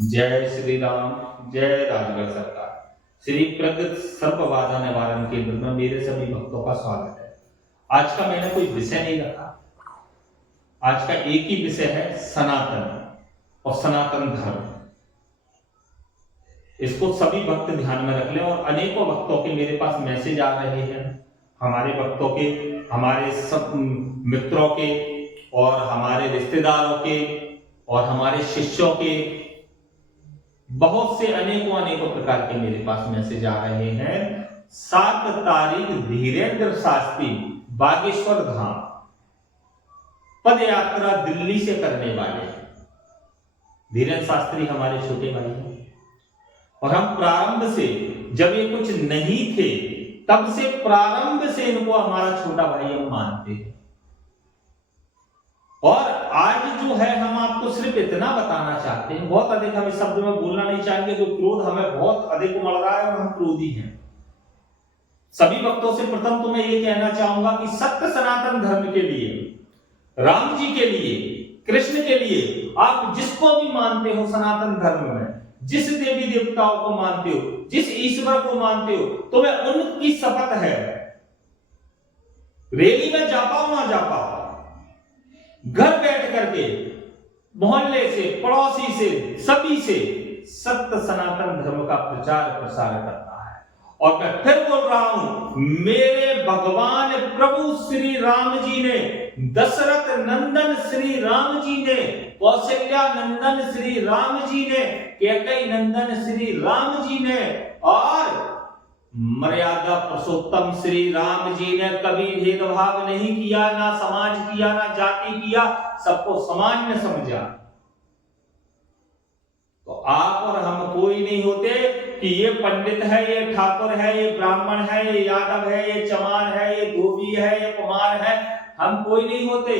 जय श्री राम, जय राजगढ़ सरकार। श्री प्रगत सर्प बाधा निवारण केंद्र में मेरे सभी भक्तों का स्वागत है। आज का मैंने कोई विषय नहीं रखा। आज का एक ही विषय है, सनातन और सनातन धर्म। इसको सभी भक्त ध्यान में रख लें। और अनेकों भक्तों के मेरे पास मैसेज आ रहे हैं, हमारे भक्तों के, हमारे सब मित्रों के और हमारे रिश्तेदारों के और हमारे शिष्यों के, बहुत से अनेकों प्रकार के मेरे पास मैसेज आ रहे हैं। 7 तारीख धीरेन्द्र शास्त्री बागेश्वर धाम पद यात्रा दिल्ली से करने वाले हैं। धीरेन्द्र शास्त्री हमारे छोटे भाई हैं और हम प्रारंभ से, जब ये कुछ नहीं थे तब से प्रारंभ से इनको हमारा छोटा भाई हम मानते हैं। और आज जो है हम आपको सिर्फ इतना बताना चाहते हैं, बहुत अधिक हम इस शब्द में बोलना नहीं चाहेंगे, तो क्रोध हमें बहुत अधिक उमड़ रहा है और हम क्रोधी हैं। सभी भक्तों से प्रथम तो मैं ये कहना चाहूंगा कि सत्य सनातन धर्म के लिए, राम जी के लिए, कृष्ण के लिए, आप जिसको भी मानते हो सनातन धर्म में, जिस देवी देवताओं को मानते हो, जिस ईश्वर को मानते हो, तो मैं उनकी शपथ है, रैली में जा पाओ ना जा पाओ, घर बैठ करके मोहल्ले से, पड़ोसी से, सभी से सत्य सनातन धर्म का प्रचार प्रसार करता है। और मैं फिर बोल रहा हूं, मेरे भगवान प्रभु श्री राम जी ने, दशरथ नंदन श्री राम जी ने, कौशल्या नंदन श्री राम जी ने, कैकेयी नंदन श्री राम जी ने और मर्यादा पुरुषोत्तम श्री राम जी ने कभी भेदभाव नहीं किया, ना समाज किया, ना जाति किया, सबको समान समझा। तो आप और हम कोई नहीं होते कि ये पंडित है, ये ठाकुर है, ये ब्राह्मण है, ये यादव है, ये चमार है, ये धोबी है, ये कुमार है, हम कोई नहीं होते।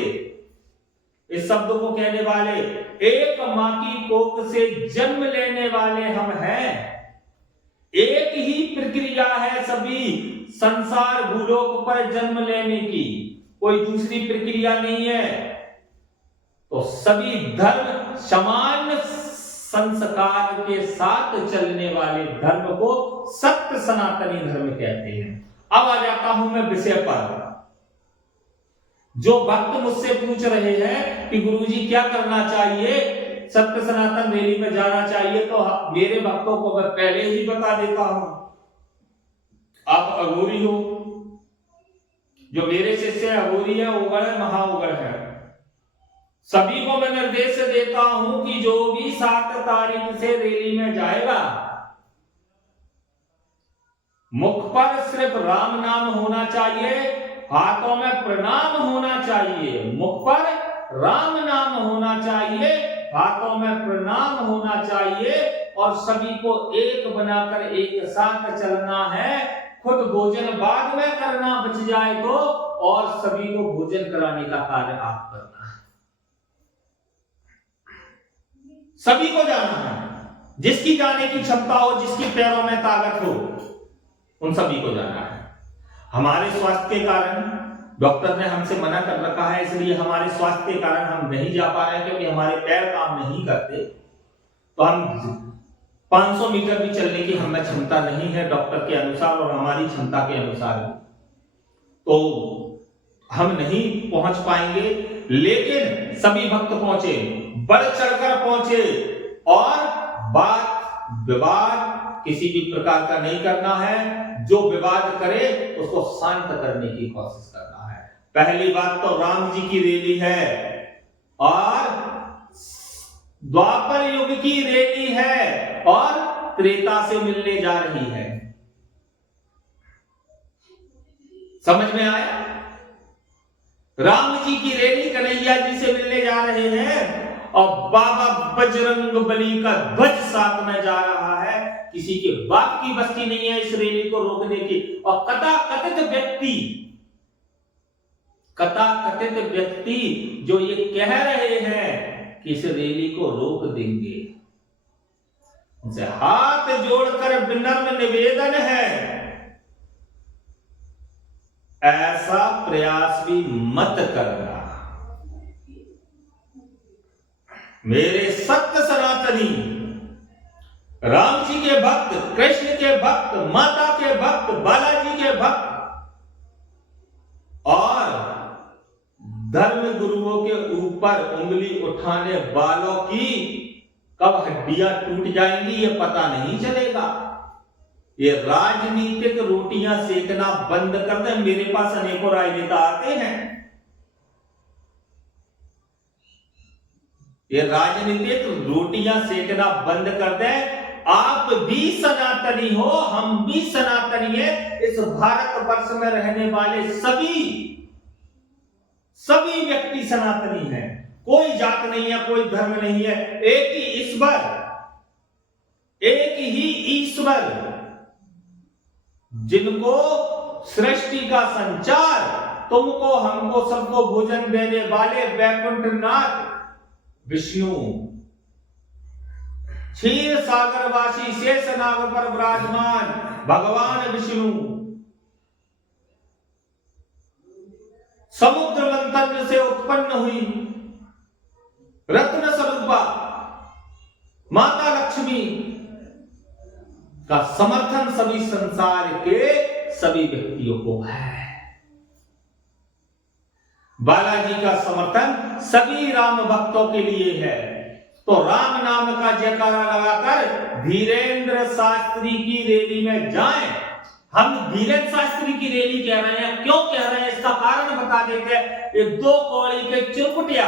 इस शब्द को कहने वाले, एक मां की कोख से जन्म लेने वाले हम हैं। एक ही प्रक्रिया है सभी संसार भूलोक पर जन्म लेने की, कोई दूसरी प्रक्रिया नहीं है। तो सभी धर्म समान संस्कार के साथ चलने वाले धर्म को सत्य सनातनी धर्म कहते हैं। अब आ जाता हूं मैं विषय पर। जो भक्त मुझसे पूछ रहे हैं कि गुरुजी क्या करना चाहिए, सत्य सनातन रैली में जाना चाहिए, तो मेरे भक्तों को मैं पहले ही बता देता हूं। आप अघोरी हो, जो मेरे शिष्य अघोरी है, उगड़ है, महाउगड़ है, सभी को मैं निर्देश देता हूं कि जो भी 7 तारीख से रैली में जाएगा, मुख पर सिर्फ राम नाम होना चाहिए, हाथों में प्रणाम होना चाहिए। मुख पर राम नाम होना चाहिए, हाथों में प्रणाम होना चाहिए और सभी को एक बनाकर एक साथ चलना है। खुद भोजन बाद में करना बच जाए तो, और सभी को भोजन कराने का कार्य आप करना है। सभी को जाना है, जिसकी जाने की क्षमता हो, जिसकी पैरों में ताकत हो, उन सभी को जाना है। हमारे स्वास्थ्य के कारण डॉक्टर ने हमसे मना कर रखा है, इसलिए हमारे स्वास्थ्य के कारण हम नहीं जा पा रहे हैं, क्योंकि हमारे पैर काम नहीं करते। तो हम 500 मीटर भी चलने की हमें क्षमता नहीं है डॉक्टर के अनुसार और हमारी क्षमता के अनुसार, तो हम नहीं पहुंच पाएंगे। लेकिन सभी भक्त पहुंचे, बढ़ चढ़कर पहुंचे और बात विवाद किसी भी प्रकार का नहीं करना है। जो विवाद करे उसको शांत करने की कोशिश करना है। पहली बात तो राम जी की रैली है और द्वापर युग की रैली है और त्रेता से मिलने जा रही है। समझ में आया? राम जी की रैली कन्हैया जी से मिलने जा रहे हैं और बाबा बजरंग बली का ध्वज साथ में जा रहा है। किसी के बाप की बस्ती नहीं है इस रैली को रोकने की। और कथाकथित व्यक्ति जो ये कह रहे हैं कि इस रैली को रोक देंगे, उनसे हाथ जोड़कर विनम्र निवेदन है, ऐसा प्रयास भी मत करना। मेरे सत्य सनातनी राम जी के भक्त, कृष्ण के भक्त, माता के भक्त, बालाजी के भक्त और धर्म गुरुओं के ऊपर उंगली उठाने वालों की कब हड्डियां टूट जाएंगी ये पता नहीं चलेगा। ये राजनीतिक रोटियां सेकना बंद कर दे। मेरे पास अनेकों राजनेता आते हैं, ये राजनीतिक रोटियां सेकना बंद कर दे। आप भी सनातनी हो, हम भी सनातनी है। इस भारत वर्ष में रहने वाले सभी व्यक्ति सनातनी हैं। कोई जात नहीं है, कोई धर्म नहीं है। एक ही ईश्वर, एक ही ईश्वर जिनको सृष्टि का संचार, तुमको हमको सबको भोजन देने वाले वैकुंठनाथ विष्णु, क्षीर सागरवासी शेषनाग पर विराजमान भगवान विष्णु, समुद्र मंथन से उत्पन्न हुई रत्न स्वरूपा माता लक्ष्मी का समर्थन सभी संसार के सभी व्यक्तियों को है। बालाजी का समर्थन सभी राम भक्तों के लिए है। तो राम नाम का जयकारा लगाकर धीरेन्द्र शास्त्री की रैली में जाएं। हम धीरेन्द्र शास्त्री की रैली कह रहे हैं, क्यों कह रहे हैं इसका कारण बता देते हैं। ये दो कौड़ी के चुरकुटिया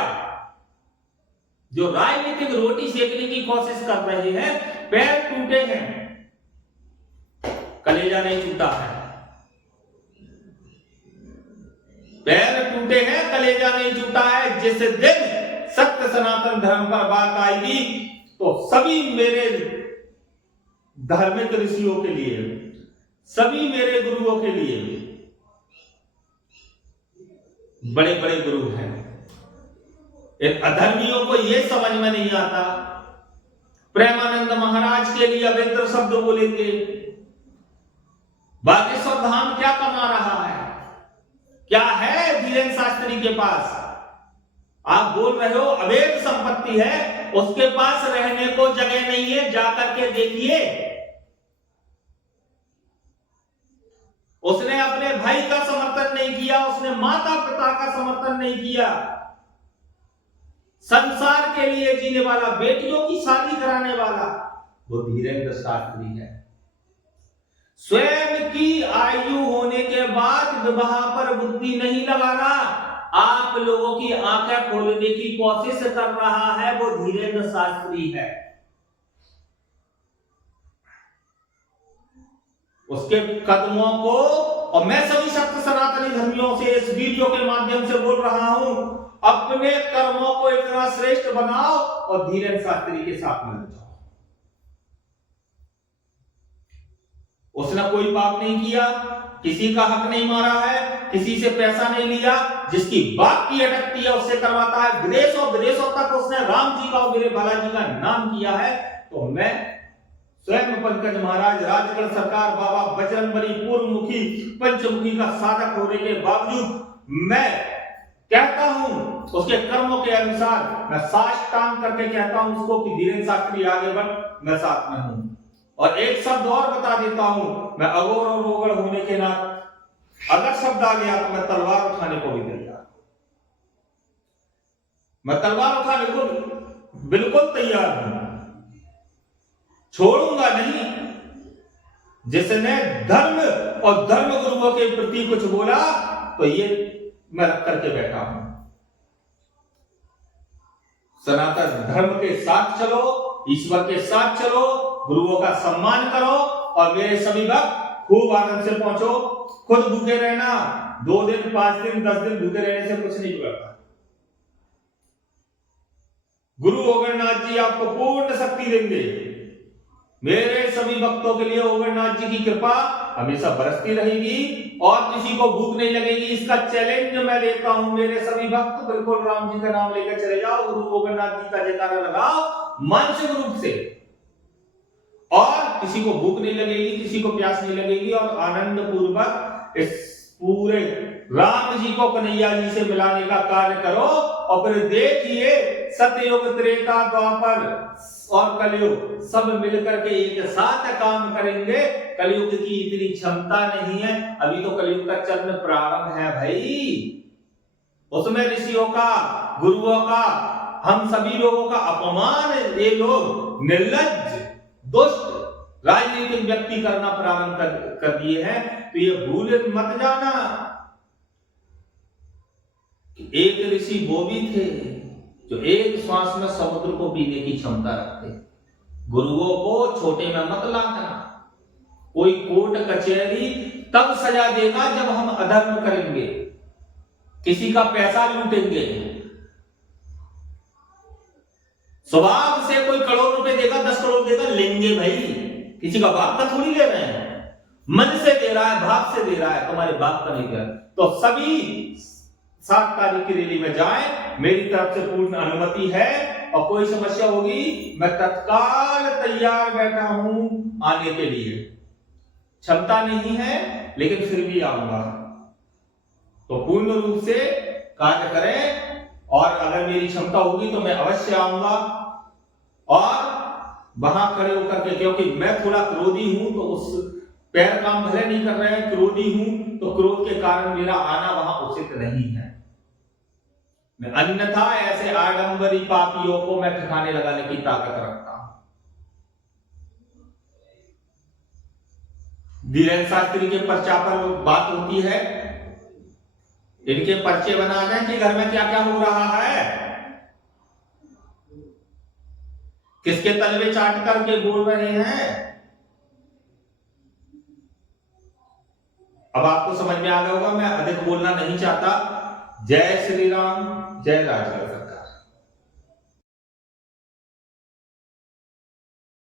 जो राजनीतिक रोटी सेकने की कोशिश कर रहे हैं, पैर टूटे हैं, कलेजा नहीं टूटा है। पैर टूटे हैं, कलेजा नहीं टूटा है। जिस दिन सत्य सनातन धर्म पर बात आएगी तो सभी मेरे धार्मिक ऋषियों के लिए, सभी मेरे गुरुओं के लिए, बड़े बड़े गुरु हैं, इन अधर्मियों को यह समझ में नहीं आता। प्रेमानंद महाराज के लिए अभद्र शब्द बोलेंगे। बागेश्वर धाम क्या कमा रहा है, क्या है धीरेन्द्र शास्त्री के पास? आप बोल रहे हो अवैध संपत्ति है, उसके पास रहने को जगह नहीं है। जाकर के देखिए, उसने अपने भाई का समर्थन नहीं किया, उसने माता पिता का समर्थन नहीं किया। संसार के लिए जीने वाला, बेटियों की शादी कराने वाला वो धीरेन्द्र शास्त्री है। स्वयं की आयु होने के बाद विवाह पर बुद्धि नहीं लगा रहा, आप लोगों की आंखें खोलने की कोशिश कर रहा है, वो धीरेन्द्र शास्त्री है। उसके कदमों को, और मैं सभी सत्य सनातनी धर्मियों से इस वीडियो के माध्यम से बोल रहा हूं, अपने कर्मों को इतना श्रेष्ठ बनाओ और धीरेन्द्र शास्त्री के साथ में जाओ। उसने कोई पाप नहीं किया, किसी का हक नहीं मारा है, किसी से पैसा नहीं लिया। जिसकी बात की अटकती है उससे करवाता है। विदेशों विदेशों तक उसने राम जी का और मेरे बालाजी का नाम किया है। तो मैं स्वयं पंकज महाराज, राजगढ़ सरकार, बाबा बजरंगबली, पूर्वमुखी, पंचमुखी का साधक होने के बावजूद मैं कहता हूं उसके कर्मों के अनुसार, मैं साष्टांग करके कहता हूं उसको कि धीरेन्द्र शास्त्री आगे बढ़, मैं साथ में हूं। और एक शब्द और बता देता हूं, मैं अघोर और रोगड़ होने के नाते अगर शब्द आ गया तो मैं तलवार उठाने को भी तैयार, मैं तलवार उठाने को बिल्कुल तैयार हूं, छोड़ूंगा नहीं। जिसने धर्म और धर्म गुरुओं के प्रति कुछ बोला तो ये मैं रख करके बैठा हूं। सनातन धर्म के साथ चलो, ईश्वर के साथ चलो, गुरुओं का सम्मान करो और मेरे सभी भक्त खूब आनंद से पहुंचो। खुद भूखे रहना, 2 दिन 5 दिन 10 दिन भूखे रहने से कुछ नहीं बिगड़ता। गुरु ओगरनाथ जी आपको पूर्ण शक्ति देंगे। मेरे सभी भक्तों के लिए ओगरनाथ जी की कृपा हमेशा बरसती रहेगी और किसी को भूख नहीं लगेगी। इसका चैलेंज मैं लेता हूं, मेरे सभी भक्त बिल्कुल राम जी का नाम लेकर चले जाओ, गुरु ओगरनाथ जी का जयकारा लगाओ मानसिक रूप से, और किसी को भूख नहीं लगेगी, किसी को प्यास नहीं लगेगी, और आनंद पूर्वक इस पूरे राम जी को कन्हैया जी से मिलाने का कार्य करो। और फिर देखिए सतयुग त्रेता द्वापर और कलयुग सब मिलकर के एक साथ काम करेंगे। कलयुग की इतनी क्षमता नहीं है, अभी तो कलयुग का चरण प्रारंभ है भाई। उसमें ऋषियों का, गुरुओं का, हम सभी लोगों का अपमान ये लोग निर्लज्ज, दुष्ट, राजनीतिक व्यक्ति करना प्रारंभ कर दिए हैं। तो ये भूल मत जाना कि एक ऋषि वो भी थे जो एक श्वास में समुद्र को पीने की क्षमता रखते। गुरुओं को छोटे में मत लाना। कोई कोर्ट कचहरी तब सजा देगा जब हम अधर्म करेंगे, किसी का पैसा लूटेंगे। स्वभाव से कोई करोड़ रुपए देगा, 10 करोड़ देगा, लेंगे भाई। किसी का बाप का थोड़ी ले रहे हैं, मन से दे रहा है, भाव से दे रहा है, तुम्हारे बाप का नहीं दे रहा। तो सभी 7 तारीख की रैली में जाएं, मेरी तरफ से पूर्ण अनुमति है। और कोई समस्या होगी मैं तत्काल तैयार बैठा हूं आने के लिए। क्षमता नहीं है लेकिन फिर भी आऊंगा। तो पूर्ण रूप से कार्य करें, और अगर मेरी क्षमता होगी तो मैं अवश्य आऊंगा। और वहां खड़े होकर के, क्योंकि मैं थोड़ा क्रोधी हूं, तो उस पैर काम भले नहीं कर रहे हैं, क्रोधी हूं, तो क्रोध के कारण मेरा आना वहां उचित नहीं है। मैं अन्यथा ऐसे आडंबरी पापियों को मैं ठिकाने लगाने की ताकत रखता हूं। धीरेन्द्र शास्त्री के पर्चा पर बात होती है, इनके पर्चे बना दें कि घर में क्या क्या हो रहा है, किसके तलवे चाट करके बोल रहे हैं। अब आपको समझ में आ गया होगा, मैं अधिक बोलना नहीं चाहता। जय श्री राम, जय राजगढ़।